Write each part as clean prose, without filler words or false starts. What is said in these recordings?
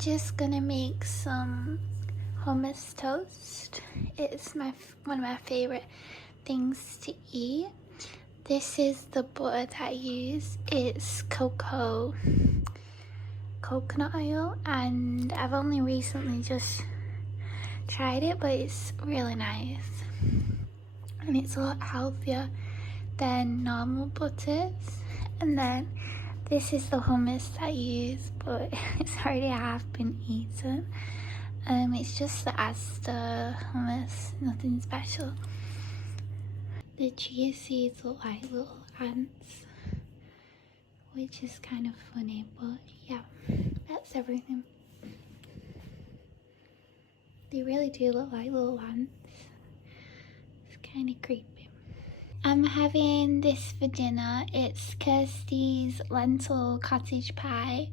just gonna make some hummus toast. It's one of my favorite things to eat. This is the butter that I use. It's coconut oil, and I've only recently just tried it, but it's really nice. And it's a lot healthier than normal butters. And then this is the hummus that I use, but it's already half been eaten. It's just the Asda hummus, nothing special. The chia seeds look like little ants, which is kind of funny, but yeah, that's everything. They really do look like little ants. It's kind of creepy. I'm having this for dinner. It's Kirsty's lentil cottage pie,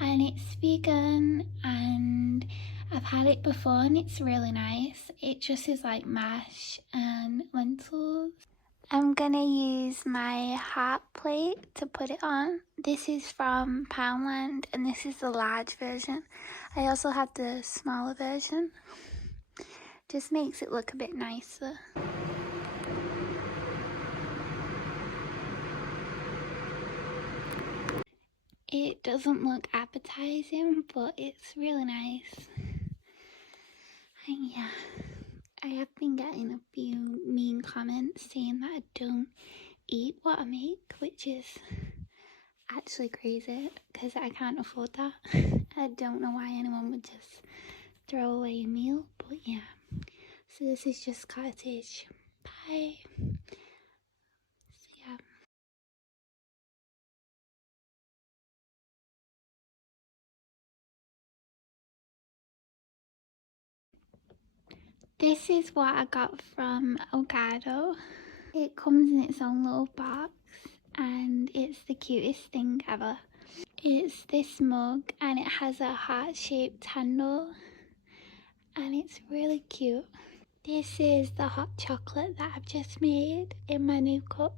and it's vegan, and I've had it before and it's really nice. It just is like mash and lentils. I'm gonna use my hot plate to put it on. This is from Poundland and this is the large version. I also have the smaller version. Just makes it look a bit nicer. It doesn't look appetizing, but it's really nice. And yeah, I have been getting a few mean comments saying that I don't eat what I make, which is actually crazy because I can't afford that. I don't know why anyone would just throw away a meal, but yeah. So this is just cottage pie. So yeah. This is what I got from Ocado. It comes in its own little box and it's the cutest thing ever. It's this mug and it has a heart-shaped handle and it's really cute. This is the hot chocolate that I've just made in my new cup.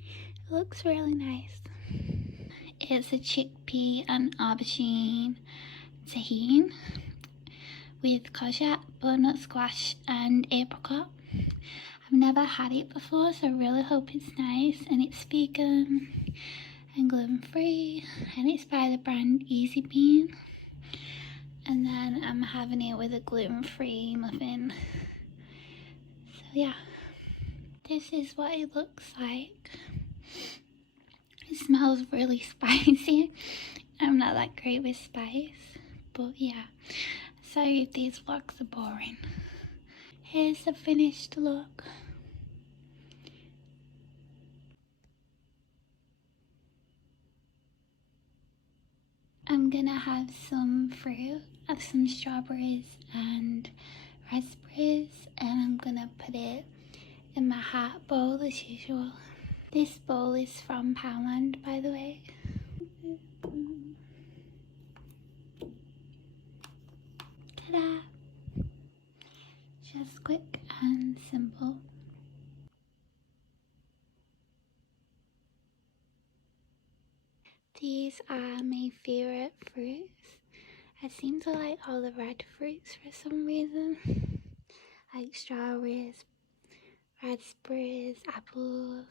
It looks really nice. It's a chickpea and aubergine tahine with courgette, butternut squash and apricot. I've never had it before, so I really hope it's nice, and it's vegan and gluten-free, and it's by the brand Easy Bean. And then I'm having it with a gluten-free muffin. So yeah, this is what it looks like. It smells really spicy. I'm not that great with spice, but yeah. Sorry if these vlogs are boring. Here's the finished look. I'm gonna have some fruit, some strawberries and raspberries, and I'm gonna put it in my hot bowl as usual. This bowl is from Poundland, by the way. Ta-da! Just quick and simple. These are my favorite fruits. I seem to like all the red fruits for some reason. Like strawberries, raspberries, apples.